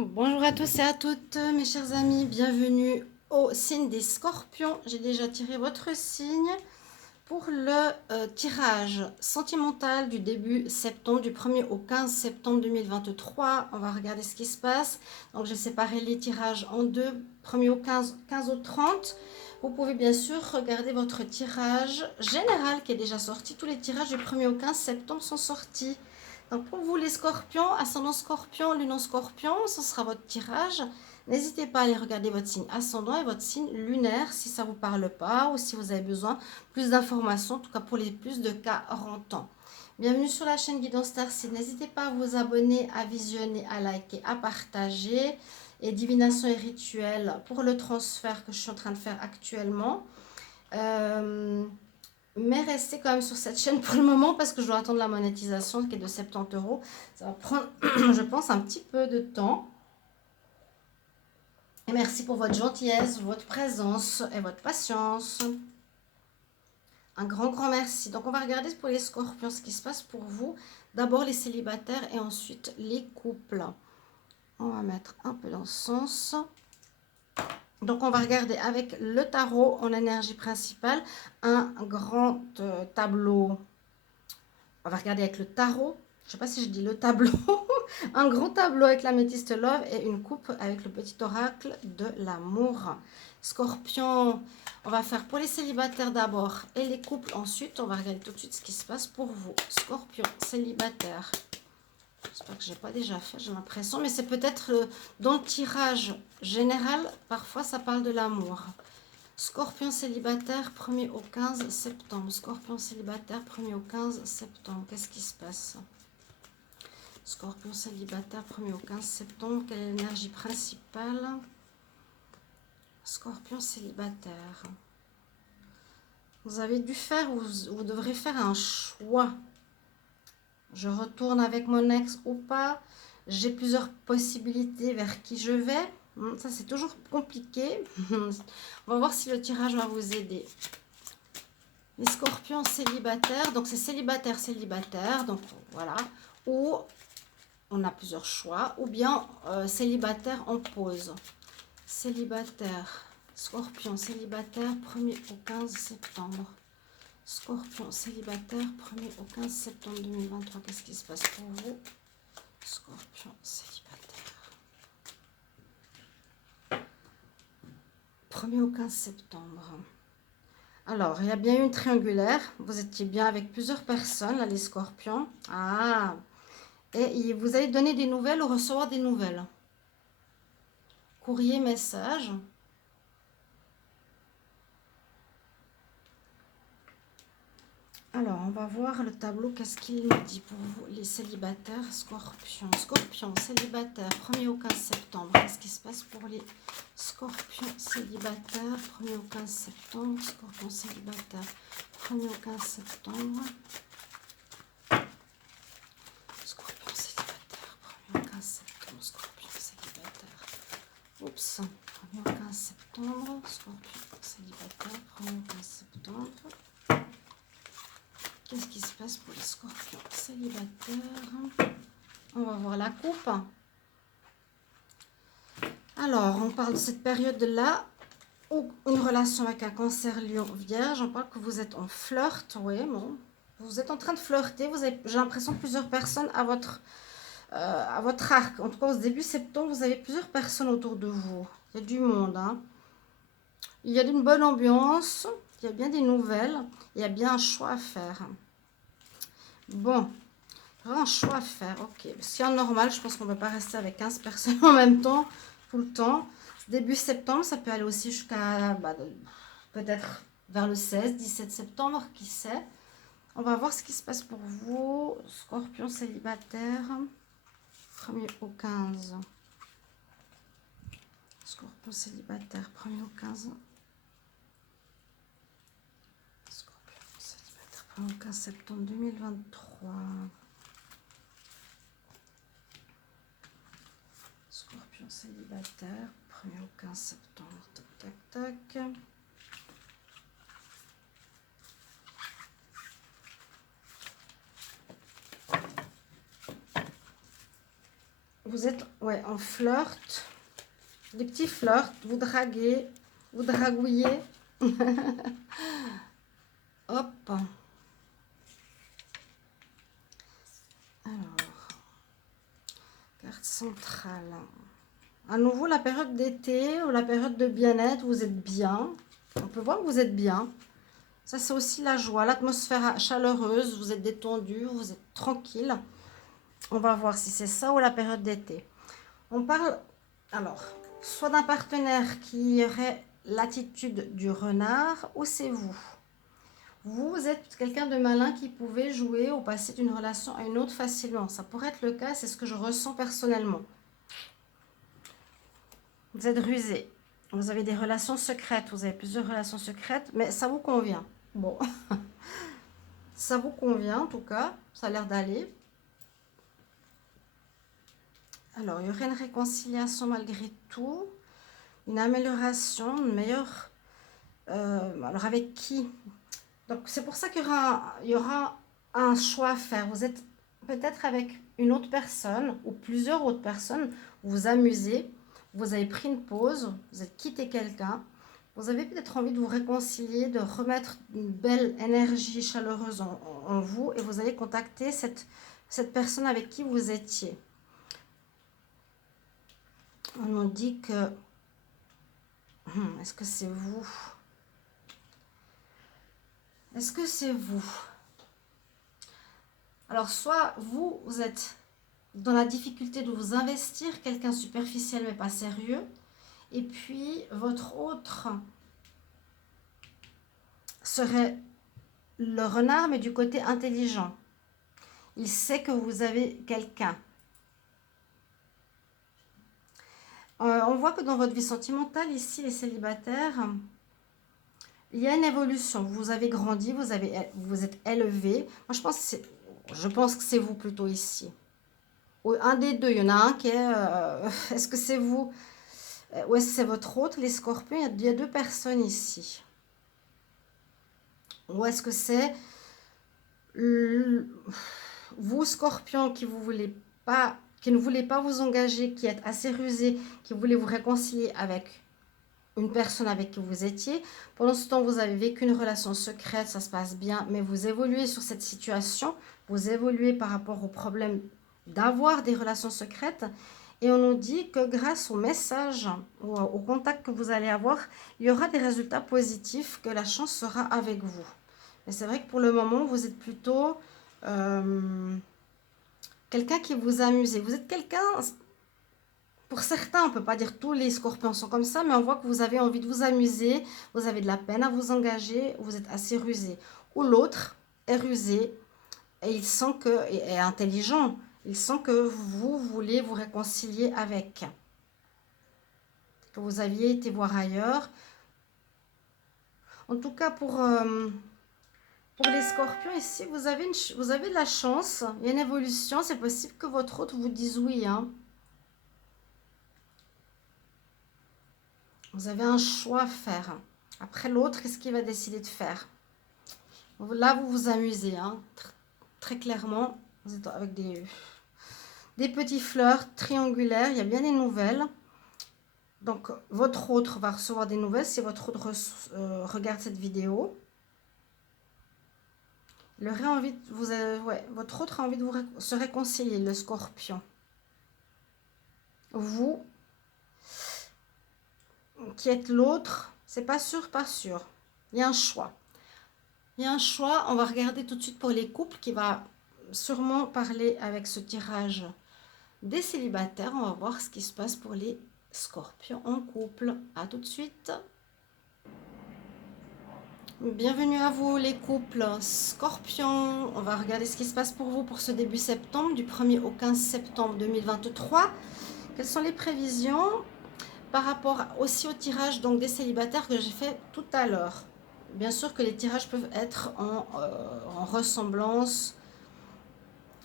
Bonjour à tous et à toutes, mes chers amis, bienvenue au signe des scorpions. J'ai déjà tiré votre signe pour le tirage sentimental du début septembre, du 1er au 15 septembre 2023. On va regarder ce qui se passe. Donc j'ai séparé les tirages en deux, 1er au 15, 15 au 30. Vous pouvez bien sûr regarder votre tirage général qui est déjà sorti. Tous les tirages du 1er au 15 septembre sont sortis. Donc pour vous les scorpions, ascendant scorpion, lune en scorpion, ce sera votre tirage. N'hésitez pas à aller regarder votre signe ascendant et votre signe lunaire si ça ne vous parle pas ou si vous avez besoin plus d'informations, en tout cas pour les plus de 40 ans. Bienvenue sur la chaîne Guidance Starseed. N'hésitez pas à vous abonner, à visionner, à liker, à partager. Et divination et rituel pour le transfert que je suis en train de faire actuellement. Mais restez quand même sur cette chaîne pour le moment parce que je dois attendre la monétisation qui est de 70 euros. Ça va prendre, je pense, un petit peu de temps. Et merci pour votre gentillesse, votre présence et votre patience. Un grand merci. Donc on va regarder pour les scorpions ce qui se passe pour vous. D'abord les célibataires et ensuite les couples. On va mettre un peu dans ce sens. Donc on va regarder avec le tarot en énergie principale. Un grand tableau. On va regarder avec le tarot. Je ne sais pas si je dis le tableau. Un grand tableau avec l'améthyste love et une coupe avec le petit oracle de l'amour. Scorpion, on va faire pour les célibataires d'abord et les couples ensuite. On va regarder tout de suite ce qui se passe pour vous. Scorpion, célibataire. J'espère que je n'ai pas déjà fait, j'ai l'impression. Mais c'est peut-être dans le tirage général, parfois ça parle de l'amour. Scorpion célibataire, 1er au 15 septembre. Scorpion célibataire, 1er au 15 septembre. Qu'est-ce qui se passe? Scorpion célibataire, 1er au 15 septembre. Quelle est l'énergie principale? Scorpion célibataire. Vous avez dû faire, vous devrez faire un choix. Je retourne avec mon ex ou pas? J'ai plusieurs possibilités vers qui je vais. Ça, c'est toujours compliqué. On va voir si le tirage va vous aider. Les scorpions célibataires, donc c'est célibataire, célibataire, donc voilà. Ou on a plusieurs choix, ou bien célibataire en pause. Célibataire, scorpion célibataire, 1er au 15 septembre. Scorpion célibataire, 1er au 15 septembre 2023. Qu'est-ce qui se passe pour vous? Scorpion célibataire. 1er au 15 septembre. Alors, il y a bien eu une triangulaire. Vous étiez bien avec plusieurs personnes, là, les scorpions. Ah! Et vous allez donner des nouvelles ou recevoir des nouvelles. Courrier, message. Alors, on va voir le tableau. Qu'est-ce qu'il nous dit pour vous, les célibataires scorpions? Scorpions célibataires, 1er au 15 septembre. Qu'est-ce qui se passe pour les scorpions célibataires, 1er au 15 septembre? Scorpions célibataires, 1er au 15 septembre. Scorpion célibataire, 1er au 15 septembre. Scorpion célibataire. Oups, 1er au 15 septembre. Scorpion célibataire, 1er au 15 septembre. Qu'est-ce qui se passe pour les scorpions célibataires? On va voir la coupe. Alors, on parle de cette période-là ou une relation avec un cancer, lion, vierge. On parle que vous êtes en flirt. Oui, bon. Vous êtes en train de flirter. J'ai l'impression plusieurs personnes à votre arc. En tout cas, au début septembre, vous avez plusieurs personnes autour de vous. Il y a du monde. Hein. Il y a une bonne ambiance. Il y a bien des nouvelles. Il y a bien un choix à faire. Bon. Un choix à faire, ok. Parce qu'en normal, je pense qu'on ne peut pas rester avec 15 personnes en même temps, tout le temps. Début septembre, ça peut aller aussi jusqu'à peut-être vers le 16, 17 septembre, qui sait. On va voir ce qui se passe pour vous. Scorpion célibataire, 1er au 15. Scorpion célibataire, 1er au 15. Scorpion célibataire, 1er au 15 septembre 2023. Scorpion célibataire, 1er au 15 septembre, tac, tac, tac. vous êtes ouais, en flirt, des petits flirts, vous draguez, vous dragouillez. Hop. Alors, carte centrale. À nouveau, la période d'été ou la période de bien-être, vous êtes bien. On peut voir que vous êtes bien. Ça, c'est aussi la joie, l'atmosphère chaleureuse. Vous êtes détendu, vous êtes tranquille. On va voir si c'est ça ou la période d'été. On parle, alors, soit d'un partenaire qui aurait l'attitude du renard ou c'est vous. Vous êtes quelqu'un de malin qui pouvait jouer ou passer d'une relation à une autre facilement. Ça pourrait être le cas, c'est ce que je ressens personnellement. Vous êtes rusé. Vous avez des relations secrètes. Vous avez plusieurs relations secrètes, mais ça vous convient. Bon, ça vous convient en tout cas. Ça a l'air d'aller. Alors, il y aurait une réconciliation malgré tout. Une amélioration, une meilleure... alors, avec qui? Donc, c'est pour ça qu'il y aura un choix à faire. Vous êtes peut-être avec une autre personne ou plusieurs autres personnes. Vous vous amusez. Vous avez pris une pause. Vous avez quitté quelqu'un. Vous avez peut-être envie de vous réconcilier, de remettre une belle énergie chaleureuse en vous. Et vous allez contacter cette personne avec qui vous étiez. On nous dit que... Est-ce que c'est vous? Est-ce que c'est vous? Alors, soit vous êtes dans la difficulté de vous investir, quelqu'un superficiel mais pas sérieux. Et puis, votre autre serait le renard, mais du côté intelligent. Il sait que vous avez quelqu'un. On voit que dans votre vie sentimentale, ici, les célibataires, il y a une évolution. Vous avez grandi, vous êtes élevé. Moi, je pense que c'est vous plutôt ici. Un des deux, il y en a un qui est... est-ce que c'est vous? Ou est-ce que c'est votre autre, les scorpions? Il y a deux personnes ici. Ou est-ce que c'est vous, scorpion, qui ne voulez pas vous engager, qui êtes assez rusé, qui voulez vous réconcilier avec une personne avec qui vous étiez. Pendant ce temps, vous avez vécu une relation secrète, ça se passe bien, mais vous évoluez sur cette situation, vous évoluez par rapport au problème d'avoir des relations secrètes. Et on nous dit que grâce au message ou au contact que vous allez avoir, il y aura des résultats positifs, que la chance sera avec vous. Mais c'est vrai que pour le moment, vous êtes plutôt quelqu'un qui vous amuse. Vous êtes quelqu'un, pour certains, on ne peut pas dire tous les scorpions sont comme ça, mais on voit que vous avez envie de vous amuser, vous avez de la peine à vous engager, vous êtes assez rusé. Ou l'autre est rusé et il sent que, et est intelligent, il sent que vous voulez vous réconcilier avec. Que vous aviez été voir ailleurs. En tout cas, pour les scorpions ici, vous avez de la chance, il y a une évolution, c'est possible que votre autre vous dise oui. Hein. Vous avez un choix à faire. Après l'autre, qu'est-ce qu'il va décider de faire? Là, vous vous amusez, hein. Très clairement. Vous êtes avec des petits flirts triangulaires, il y a bien des nouvelles. Donc, votre autre va recevoir des nouvelles si votre autre regarde cette vidéo. Il aurait envie de votre autre a envie de se réconcilier, le scorpion. Vous, qui êtes l'autre, c'est pas sûr, pas sûr. Il y a un choix. Il y a un choix. On va regarder tout de suite pour les couples qui va sûrement parler avec ce tirage des célibataires. On va voir ce qui se passe pour les scorpions en couple. À tout de suite. Bienvenue à vous les couples scorpions. On va regarder ce qui se passe pour vous pour ce début septembre, du 1er au 15 septembre 2023. Quelles sont les prévisions par rapport aussi au tirage donc, des célibataires que j'ai fait tout à l'heure. Bien sûr que les tirages peuvent être en ressemblance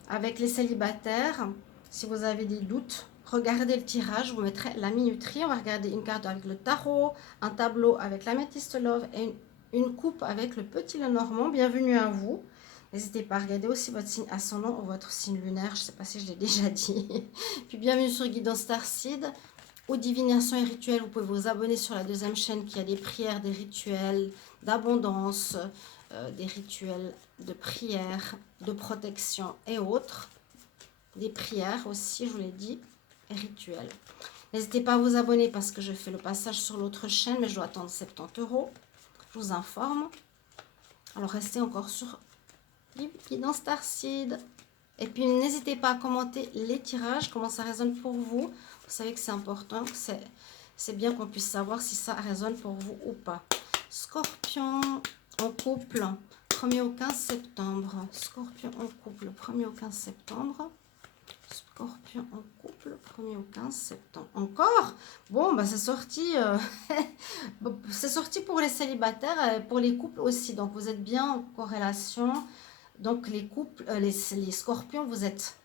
avec les célibataires. Si vous avez des doutes, regardez le tirage, je vous mettrai la minuterie. On va regarder une carte avec le tarot, un tableau avec l'améthyste love et une coupe avec le petit Lenormand. Bienvenue à vous. N'hésitez pas à regarder aussi votre signe ascendant ou votre signe lunaire. Je ne sais pas si je l'ai déjà dit. Puis bienvenue sur Guidance Starseed. Ou divination et rituels, vous pouvez vous abonner sur la deuxième chaîne qui a des prières, des rituels d'abondance, des rituels de prière, de protection et autres. Des prières aussi, je vous l'ai dit, et rituels. N'hésitez pas à vous abonner parce que je fais le passage sur l'autre chaîne, mais je dois attendre 70 €. Je vous informe. Alors restez encore sur Guidance Starseed. Et puis n'hésitez pas à commenter les tirages, comment ça résonne pour vous. Vous savez que c'est important, c'est bien qu'on puisse savoir si ça résonne pour vous ou pas. Scorpion en couple, 1er au 15 septembre. Scorpion en couple, 1er au 15 septembre. Scorpion en couple, 1er au 15 septembre. Encore? Bon, bah c'est sorti. C'est sorti pour les célibataires et pour les couples aussi. Donc vous êtes bien en corrélation. Donc les couples, les scorpions, vous êtes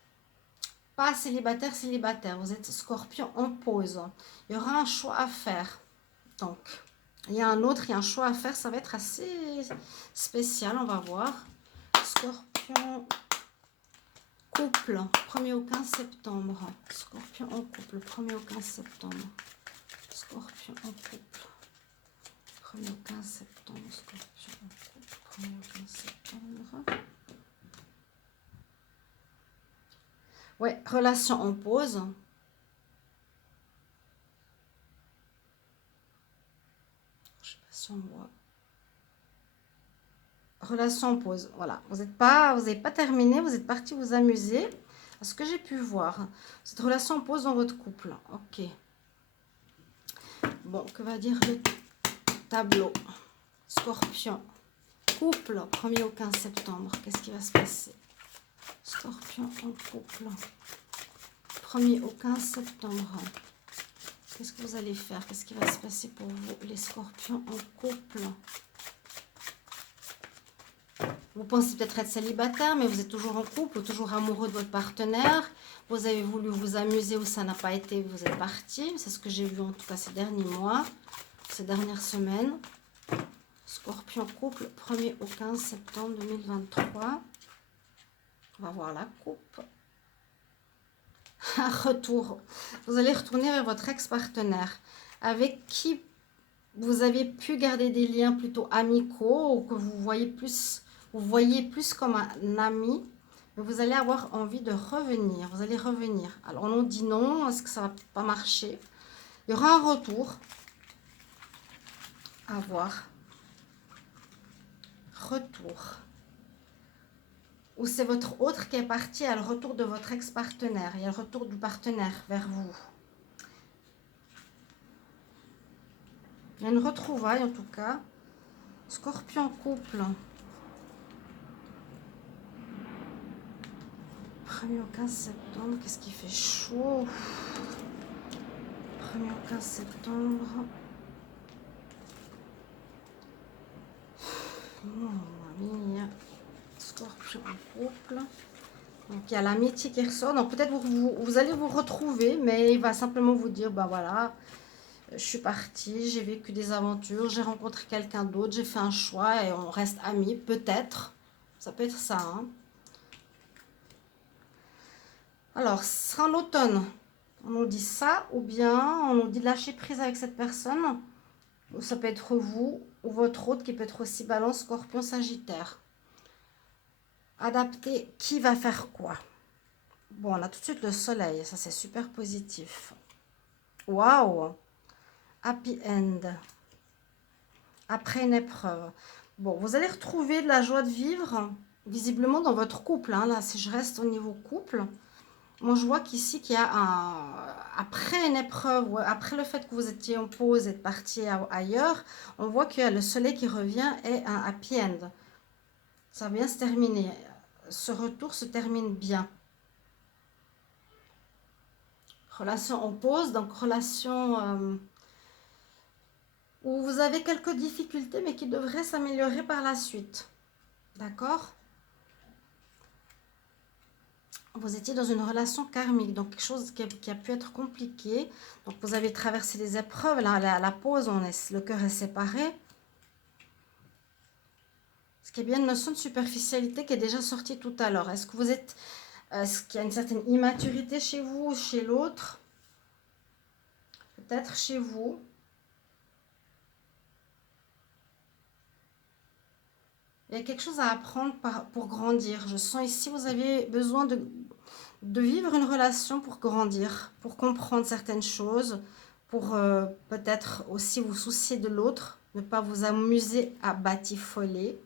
pas célibataire, vous êtes scorpion en pause. Il y aura un choix à faire. Donc, il y a un choix à faire, ça va être assez spécial, on va voir. Scorpion, couple, 1er au 15 septembre. Scorpion en couple, 1er au 15 septembre. Scorpion en couple, 1er au 15 septembre. Scorpion en couple, 1er au 15 septembre. Ouais, relation en pause. Je sais pas si on voit. Relation en pause, voilà. Vous n'avez pas terminé, vous êtes parti vous amuser. À ce que j'ai pu voir. Cette relation en pause dans votre couple. Ok. Bon, que va dire le tableau? Scorpion. Couple, 1er au 15 septembre. Qu'est-ce qui va se passer? Scorpion en couple. 1er au 15 septembre. Qu'est-ce que vous allez faire? Qu'est-ce qui va se passer pour vous, les scorpions en couple? Vous pensez peut-être être célibataire, mais vous êtes toujours en couple ou toujours amoureux de votre partenaire. Vous avez voulu vous amuser ou ça n'a pas été, vous êtes parti. C'est ce que j'ai vu en tout cas ces derniers mois, ces dernières semaines. Scorpion couple, 1er au 15 septembre 2023. On va voir la coupe. Un retour. Vous allez retourner vers votre ex-partenaire avec qui vous avez pu garder des liens plutôt amicaux ou que vous voyez plus comme un ami. Mais vous allez avoir envie de revenir. Vous allez revenir. Alors on nous dit non, est-ce que ça va pas marcher? Il y aura un retour. À voir. Retour. Ou c'est votre autre qui est parti à le retour de votre ex-partenaire. Il y a le retour du partenaire vers vous. Il y a une retrouvaille en tout cas. Scorpion couple. 1er au 15 septembre. Qu'est-ce qui fait chaud? 1er au 15 septembre. Scorpion en couple. Donc il y a l'amitié qui ressort. Donc peut-être vous allez vous retrouver, mais il va simplement vous dire, bah voilà, je suis partie, j'ai vécu des aventures, j'ai rencontré quelqu'un d'autre, j'ai fait un choix et on reste amis, peut-être. Ça peut être ça. Hein. Alors, ce sera en automne. On nous dit ça, ou bien on nous dit de lâcher prise avec cette personne. Ça peut être vous ou votre autre qui peut être aussi Balance, Scorpion, Sagittaire. Adapter qui va faire quoi. Bon, on a tout de suite le soleil, ça c'est super positif. Waouh! Happy end. Après une épreuve. Bon, vous allez retrouver de la joie de vivre, visiblement dans votre couple. Hein. Là, si je reste au niveau couple, moi je vois qu'ici qu'il y a après une épreuve, après le fait que vous étiez en pause et parti ailleurs, on voit qu'il y a le soleil qui revient et un happy end. Ça va bien se terminer. Ce retour se termine bien. Relation en pause, donc relation où vous avez quelques difficultés mais qui devraient s'améliorer par la suite. D'accord? Vous étiez dans une relation karmique, donc quelque chose qui a pu être compliqué. Donc vous avez traversé les épreuves, là, à la pause, le cœur est séparé. Ce qu'il y a bien une notion de superficialité qui est déjà sortie tout à l'heure. Est-ce que vous êtes... Est-ce qu'il y a une certaine immaturité chez vous ou chez l'autre? Peut-être chez vous. Il y a quelque chose à apprendre pour grandir. Je sens ici, vous avez besoin de vivre une relation pour grandir, pour comprendre certaines choses, pour peut-être aussi vous soucier de l'autre, ne pas vous amuser à batifoler.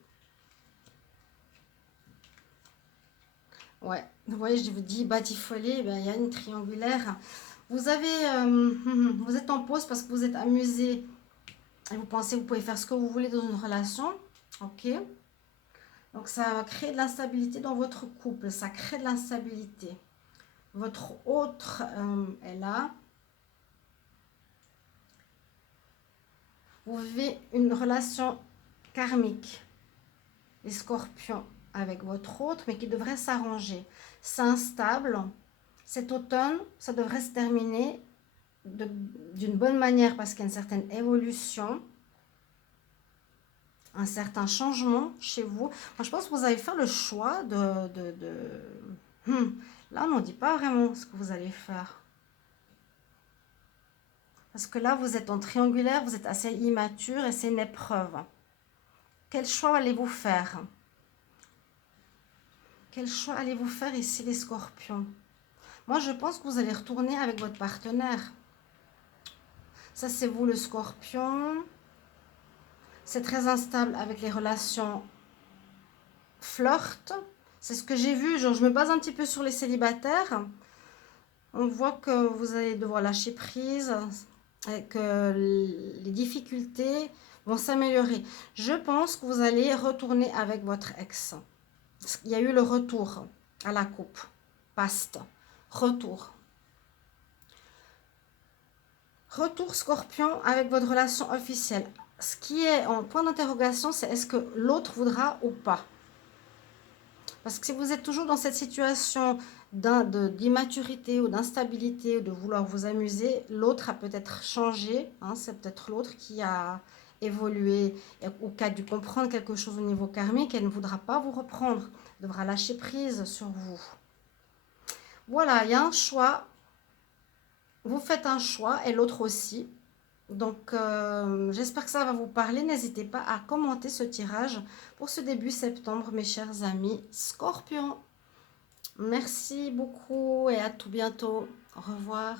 Ouais, vous voyez, je vous dis batifoler, ben, il y a une triangulaire. Vous avez, vous êtes en pause parce que vous êtes amusé et vous pensez que vous pouvez faire ce que vous voulez dans une relation. Ok. Donc ça va créer de l'instabilité dans votre couple, ça crée de l'instabilité. Votre autre est là. Vous vivez une relation karmique, les scorpions, avec votre autre, mais qui devrait s'arranger. C'est instable. Cet automne, ça devrait se terminer d'une bonne manière parce qu'il y a une certaine évolution, un certain changement chez vous. Moi, je pense que vous allez faire le choix Là, on ne dit pas vraiment ce que vous allez faire. Parce que là, vous êtes en triangulaire, vous êtes assez immature et c'est une épreuve. Quel choix allez-vous faire? Quel choix allez-vous faire ici, les scorpions? Moi, je pense que vous allez retourner avec votre partenaire. Ça, c'est vous, le scorpion. C'est très instable avec les relations flirt. C'est ce que j'ai vu. Genre, je me base un petit peu sur les célibataires. On voit que vous allez devoir lâcher prise et que les difficultés vont s'améliorer. Je pense que vous allez retourner avec votre ex. Il y a eu le retour à la coupe. Past. Retour. Retour scorpion avec votre relation officielle. Ce qui est en point d'interrogation, c'est est-ce que l'autre voudra ou pas. Parce que si vous êtes toujours dans cette situation d'immaturité ou d'instabilité ou de vouloir vous amuser, l'autre a peut-être changé. Hein, c'est peut-être l'autre qui a évolué ou qui a dû comprendre quelque chose au niveau karmique. Elle ne voudra pas vous reprendre. Elle devra lâcher prise sur vous. Voilà, il y a un choix. Vous faites un choix et l'autre aussi. Donc, j'espère que ça va vous parler. N'hésitez pas à commenter ce tirage pour ce début septembre, mes chers amis Scorpions. Merci beaucoup et à tout bientôt. Au revoir.